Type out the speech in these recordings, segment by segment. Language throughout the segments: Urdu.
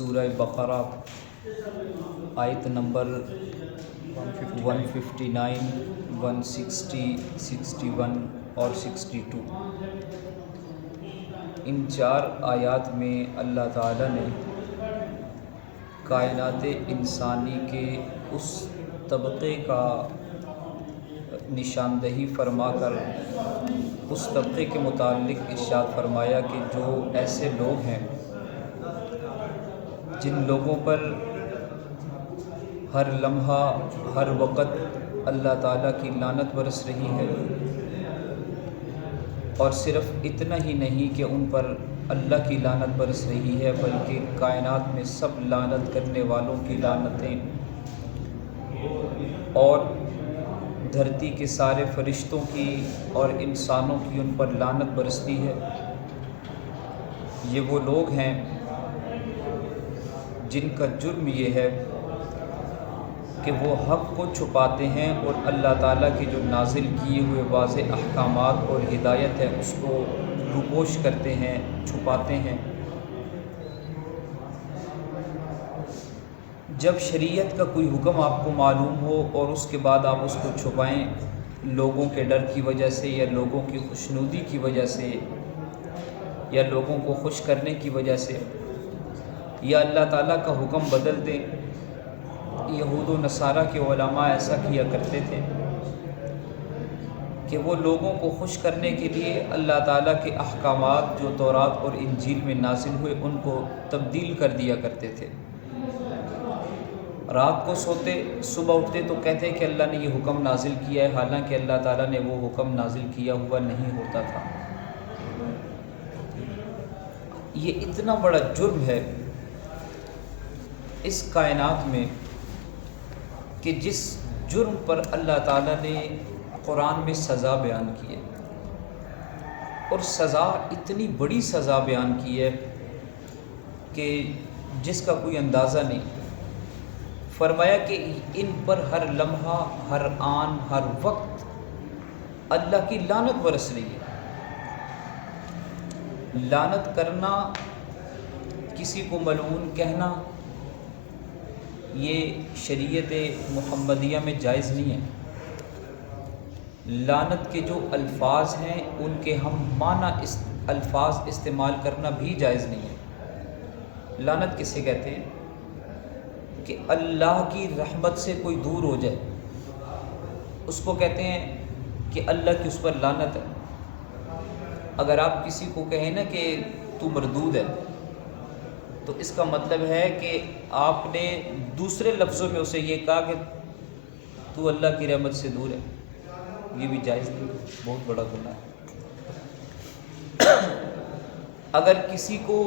سورہ بقرہ آیت نمبر 159، 160، 61 اور 62۔ ان 4 آیات میں اللہ تعالیٰ نے کائنات انسانی کے اس طبقے کا نشاندہی فرما کر اس طبقے کے متعلق ارشاد فرمایا کہ جو ایسے لوگ ہیں جن لوگوں پر ہر لمحہ ہر وقت اللہ تعالیٰ کی لعنت برس رہی ہے، اور صرف اتنا ہی نہیں کہ ان پر اللہ کی لعنت برس رہی ہے بلکہ کائنات میں سب لعنت کرنے والوں کی لعنتیں اور دھرتی کے سارے فرشتوں کی اور انسانوں کی ان پر لعنت برستی ہے۔ یہ وہ لوگ ہیں جن کا جرم یہ ہے کہ وہ حق کو چھپاتے ہیں اور اللہ تعالیٰ کے جو نازل کیے ہوئے واضح احکامات اور ہدایت ہے اس کو روپوش کرتے ہیں، چھپاتے ہیں۔ جب شریعت کا کوئی حکم آپ کو معلوم ہو اور اس کے بعد آپ اس کو چھپائیں لوگوں کے ڈر کی وجہ سے یا لوگوں کی خوشنودی کی وجہ سے یا لوگوں کو خوش کرنے کی وجہ سے، یا اللہ تعالیٰ کا حکم بدل دیں، یہود و نصارہ کے علماء ایسا کیا کرتے تھے کہ وہ لوگوں کو خوش کرنے کے لیے اللہ تعالیٰ کے احکامات جو تورات اور انجیل میں نازل ہوئے ان کو تبدیل کر دیا کرتے تھے۔ رات کو سوتے، صبح اٹھتے تو کہتے کہ اللہ نے یہ حکم نازل کیا ہے، حالانکہ اللہ تعالیٰ نے وہ حکم نازل کیا ہوا نہیں ہوتا تھا۔ یہ اتنا بڑا جرم ہے اس کائنات میں کہ جس جرم پر اللہ تعالیٰ نے قرآن میں سزا بیان کی ہے، اور سزا اتنی بڑی سزا بیان کی ہے کہ جس کا کوئی اندازہ نہیں۔ فرمایا کہ ان پر ہر لمحہ، ہر آن، ہر وقت اللہ کی لعنت برس رہی ہے۔ لعنت کرنا، کسی کو ملعون کہنا، یہ شریعت محمدیہ میں جائز نہیں ہے۔ لعنت کے جو الفاظ ہیں ان کے ہم معنی الفاظ استعمال کرنا بھی جائز نہیں ہے۔ لعنت کسے کہتے ہیں؟ کہ اللہ کی رحمت سے کوئی دور ہو جائے، اس کو کہتے ہیں کہ اللہ کی اس پر لعنت ہے۔ اگر آپ کسی کو کہیں نا کہ تو مردود ہے، تو اس کا مطلب ہے کہ آپ نے دوسرے لفظوں میں اسے یہ کہا کہ تو اللہ کی رحمت سے دور ہے۔ یہ بھی جائز نہیں، بہت بڑا گناہ ہے۔ اگر کسی کو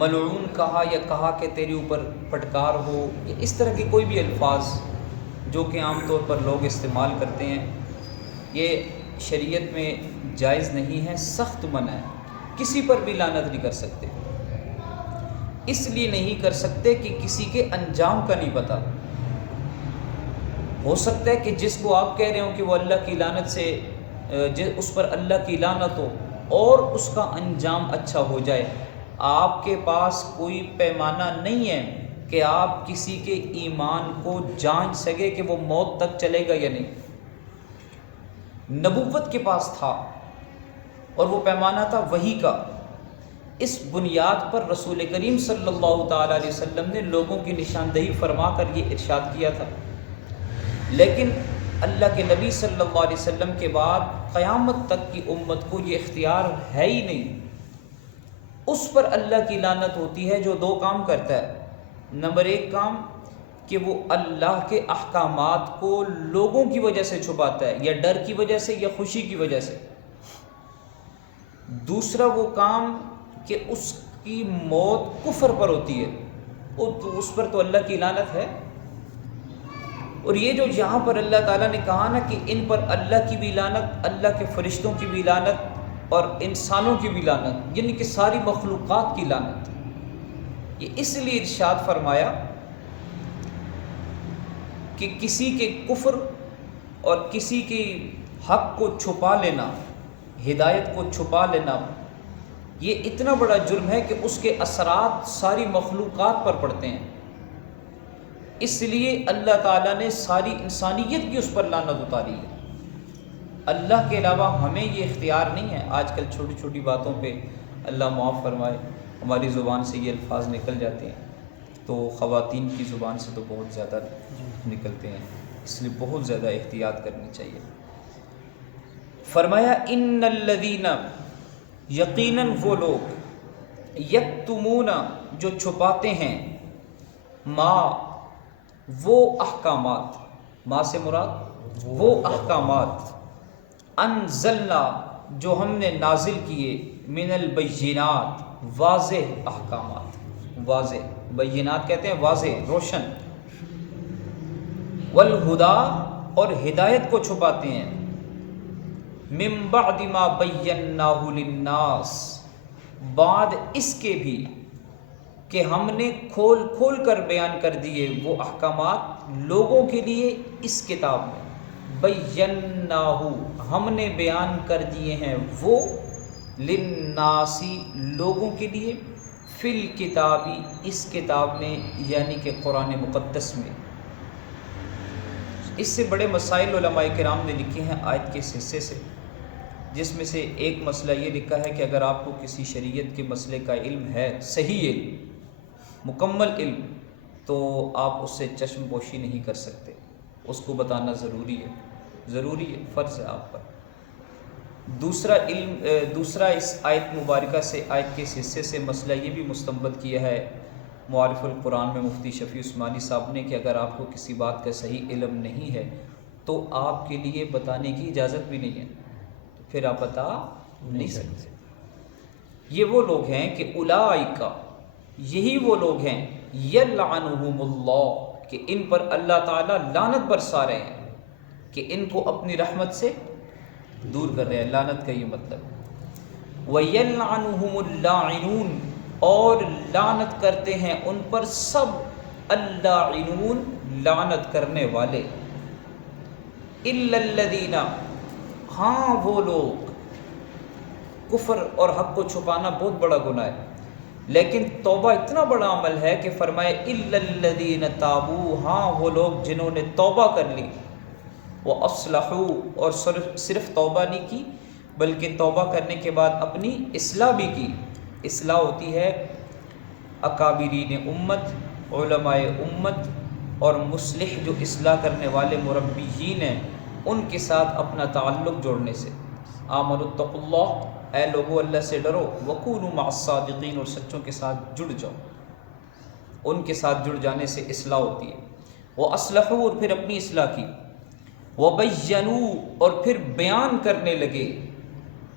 ملعون کہا یا کہا کہ تیرے اوپر پھٹکار ہو، یا اس طرح کے کوئی بھی الفاظ جو کہ عام طور پر لوگ استعمال کرتے ہیں، یہ شریعت میں جائز نہیں ہے، سخت منع ہے۔ کسی پر بھی لعنت نہیں کر سکتے، اس لیے نہیں کر سکتے کہ کسی کے انجام کا نہیں پتہ۔ ہو سکتا ہے کہ جس کو آپ کہہ رہے ہو کہ وہ اللہ کی لعنت سے اس پر اللہ کی لعنت ہو اور اس کا انجام اچھا ہو جائے، آپ کے پاس کوئی پیمانہ نہیں ہے کہ آپ کسی کے ایمان کو جانچ سکے کہ وہ موت تک چلے گا یا نہیں۔ نبوت کے پاس تھا اور وہ پیمانہ تھا وحی کا۔ اس بنیاد پر رسول کریم صلی اللہ تعالیٰ علیہ وسلم نے لوگوں کی نشاندہی فرما کر یہ ارشاد کیا تھا، لیکن اللہ کے نبی صلی اللہ علیہ وسلم کے بعد قیامت تک کی امت کو یہ اختیار ہے ہی نہیں۔ اس پر اللہ کی لعنت ہوتی ہے جو 2 کام کرتا ہے۔ نمبر 1 کام کہ وہ اللہ کے احکامات کو لوگوں کی وجہ سے چھپاتا ہے، یا ڈر کی وجہ سے یا خوشی کی وجہ سے۔ دوسرا وہ کام کہ اس کی موت کفر پر ہوتی ہے، اس پر تو اللہ کی لعنت ہے۔ اور یہ جو یہاں پر اللہ تعالیٰ نے کہا نا کہ ان پر اللہ کی بھی لعنت، اللہ کے فرشتوں کی بھی لعنت اور انسانوں کی بھی لعنت، یعنی کہ ساری مخلوقات کی لعنت، یہ اس لیے ارشاد فرمایا کہ کسی کے کفر اور کسی کے حق کو چھپا لینا، ہدایت کو چھپا لینا، یہ اتنا بڑا جرم ہے کہ اس کے اثرات ساری مخلوقات پر پڑتے ہیں، اس لیے اللہ تعالیٰ نے ساری انسانیت کی اس پر لعنت اتاری ہے۔ اللہ کے علاوہ ہمیں یہ اختیار نہیں ہے۔ آج کل چھوٹی چھوٹی باتوں پہ اللہ معاف فرمائے ہماری زبان سے یہ الفاظ نکل جاتے ہیں، تو خواتین کی زبان سے تو بہت زیادہ نکلتے ہیں، اس لیے بہت زیادہ احتیاط کرنی چاہیے۔ فرمایا ان الذین، یقیناً وہ لوگ، یکتمون، جو چھپاتے ہیں، ما، وہ احکامات، ما سے مراد وہ احکامات، انزلنا، جو ہم نے نازل کیے، من البینات، واضح احکامات، واضح، بینات کہتے ہیں واضح، روشن، والہدا، اور ہدایت کو چھپاتے ہیں، من بعد ما بیناہ للناس، بعد اس کے بھی کہ ہم نے کھول کھول کر بیان کر دیے وہ احکامات لوگوں کے لیے اس کتاب میں، بیناہ، ہم نے بیان کر دیے ہیں وہ، للناسی، لوگوں کے لیے، فی الکتابی، اس کتاب میں، یعنی کہ قرآن مقدس میں۔ اس سے بڑے مسائل علماء کرام نے لکھے ہیں آیت کے اس حصے سے، جس میں سے ایک مسئلہ یہ لکھا ہے کہ اگر آپ کو کسی شریعت کے مسئلے کا علم ہے، صحیح علم، مکمل علم، تو آپ اس سے چشم پوشی نہیں کر سکتے، اس کو بتانا ضروری ہے، ضروری ہے، فرض ہے آپ پر۔ دوسرا اس آیت مبارکہ سے، آیت کے اس حصے سے مسئلہ یہ بھی مستنبط کیا ہے معارف القرآن میں مفتی شفیع عثمانی صاحب نے، کہ اگر آپ کو کسی بات کا صحیح علم نہیں ہے تو آپ کے لیے بتانے کی اجازت بھی نہیں ہے، پھر آپ بتا نہیں سکتے۔ یہ وہ لوگ ہیں کہ اولئک، یہی وہ لوگ ہیں، یلعنہم اللہ، کہ ان پر اللہ تعالیٰ لعنت برسا رہے ہیں، کہ ان کو اپنی رحمت سے دور کر رہے ہیں، لعنت کا یہ مطلب۔ وَيَلْعَنُهُمُ اللاعنون، اور لعنت کرتے ہیں ان پر سب اللاعنون، لعنت کرنے والے، الا الذین، ہاں وہ لوگ، کفر اور حق کو چھپانا بہت بڑا گناہ ہے، لیکن توبہ اتنا بڑا عمل ہے کہ فرمائے الا الذین تابوا، ہاں وہ لوگ جنہوں نے توبہ کر لی، وَأَصْلَحُوا، اور صرف توبہ نہیں کی بلکہ توبہ کرنے کے بعد اپنی اصلاح بھی کی۔ اصلاح ہوتی ہے اکابرین امت، علماء امت، اور مصلح جو اصلاح کرنے والے مربیین ہیں ان کے ساتھ اپنا تعلق جوڑنے سے۔ آمنوا اتقوا اللہ، اے لوگو اللہ سے ڈرو، وکونوا مع الصادقین، اور سچوں کے ساتھ جڑ جاؤ، ان کے ساتھ جڑ جانے سے اصلاح ہوتی ہے۔ وَأَصْلَحُوا، اور پھر اپنی اصلاح کی، وَبَيَّنُوا، اور پھر بیان کرنے لگے،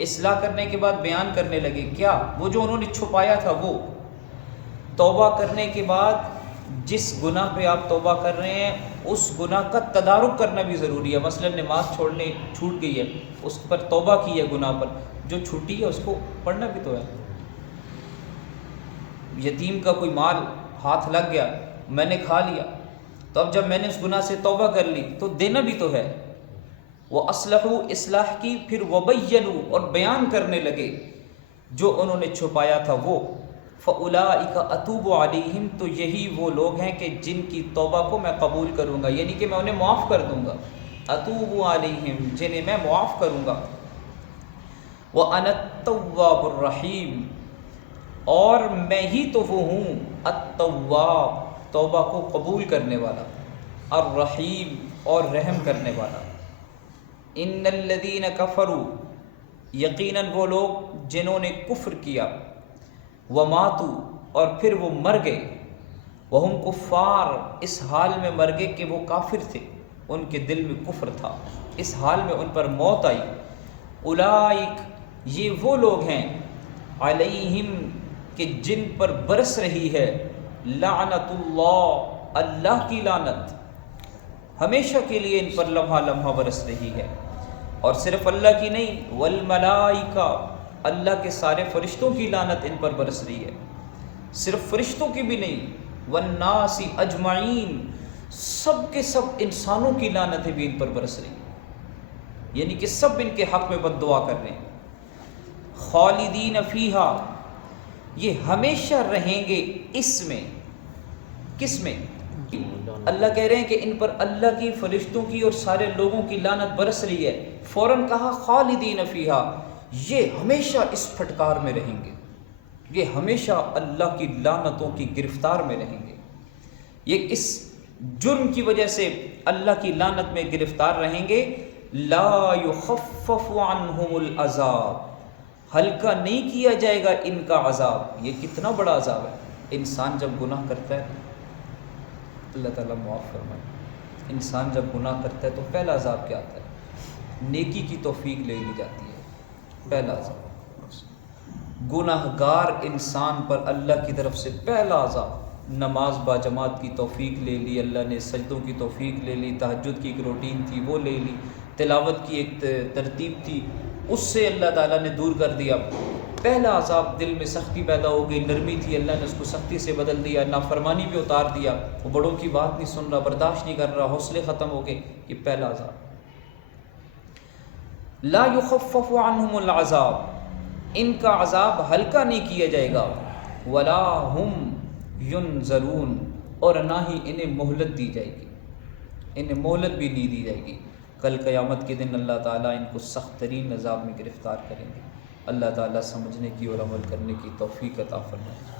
اصلاح کرنے کے بعد بیان کرنے لگے، کیا؟ وہ جو انہوں نے چھپایا تھا وہ۔ توبہ کرنے کے بعد جس گناہ پہ آپ توبہ کر رہے ہیں اس گناہ کا تدارک کرنا بھی ضروری ہے۔ مثلا نماز چھوٹ گئی ہے، اس پر توبہ کی ہے گناہ پر، جو چھوٹی ہے اس کو پڑھنا بھی تو ہے۔ یتیم کا کوئی مال ہاتھ لگ گیا، میں نے کھا لیا، تو اب جب میں نے اس گناہ سے توبہ کر لی تو دینا بھی تو ہے۔ وَأَصْلَحُوا، اصلاح کی، پھر وَبَيَّنُوا، اور بیان کرنے لگے جو انہوں نے چھپایا تھا وہ۔ فَأُولَٰئِكَ أَتُوبُ عَلَيْهِمْ، تو یہی وہ لوگ ہیں کہ جن کی توبہ کو میں قبول کروں گا، یعنی کہ میں انہیں معاف کر دوں گا۔ أَتُوبُ عَلَيْهِمْ، جنہیں میں معاف کروں گا۔ وَأَنَا التَّوَّابُ الرَّحِيمُ، اور میں ہی تو وہ ہوں، التواب، توبہ کو قبول کرنے والا، الرحیم، اور رحم کرنے والا۔ ان الذین کفروا، یقیناً وہ لوگ جنہوں نے کفر کیا، وماتوا، اور پھر وہ مر گئے، وہم کفار، اس حال میں مر گئے کہ وہ کافر تھے، ان کے دل میں کفر تھا، اس حال میں ان پر موت آئی۔ اولئک، یہ وہ لوگ ہیں، علیہم، کہ جن پر برس رہی ہے، لعنت اللہ، اللہ کی لعنت، ہمیشہ کے لیے ان پر لمحہ لمحہ برس رہی ہے۔ اور صرف اللہ کی نہیں، والملائکہ، اللہ کے سارے فرشتوں کی لعنت ان پر برس رہی ہے، صرف فرشتوں کی بھی نہیں، والناس اجمعین، سب کے سب انسانوں کی لعنتیں بھی ان پر برس رہی ہیں، یعنی کہ سب ان کے حق میں بد دعا کر رہے ہیں۔ خالدین فیہا، یہ ہمیشہ رہیں گے اس میں. کس میں؟ اللہ کہہ رہے ہیں کہ ان پر اللہ کی، فرشتوں کی اور سارے لوگوں کی لعنت برس رہی ہے. فوراً کہا خالدین فیہا، یہ ہمیشہ اس پھٹکار میں رہیں گے، یہ ہمیشہ اللہ کی لعنتوں کی گرفتار میں رہیں گے. یہ اس جرم کی وجہ سے اللہ کی لعنت میں گرفتار رہیں گے. لا یخفف عنہم العذاب، ہلکا نہیں کیا جائے گا ان کا عذاب. یہ کتنا بڑا عذاب ہے. انسان جب گناہ کرتا ہے، اللہ تعالیٰ معاف فرمائے، انسان جب گناہ کرتا ہے تو پہلا عذاب کیا آتا ہے؟ نیکی کی توفیق لے لی جاتی ہے. پہلا عذاب گناہ گار انسان پر اللہ کی طرف سے پہلا عذاب. نماز با جماعت کی توفیق لے لی اللہ نے، سجدوں کی توفیق لے لی، تہجد کی ایک روٹین تھی وہ لے لی، تلاوت کی ایک ترتیب تھی اس سے اللہ تعالیٰ نے دور کر دیا. پہلا عذاب دل میں سختی پیدا ہو گئی، نرمی تھی اللہ نے اس کو سختی سے بدل دیا، نافرمانی پہ اتار دیا، وہ بڑوں کی بات نہیں سن رہا، برداشت نہیں کر رہا، حوصلے ختم ہو گئے. یہ پہلا عذاب. لا یخفف عنہم العذاب، ان کا عذاب ہلکا نہیں کیا جائے گا. ولا ہم ینظرون، اور نہ ہی انہیں مہلت دی جائے گی، انہیں مہلت بھی نہیں دی جائے گی. کل قیامت کے دن اللہ تعالیٰ ان کو سخت ترین عذاب میں گرفتار کریں گے. اللہ تعالیٰ سمجھنے کی اور عمل کرنے کی توفیق عطا فرمائے.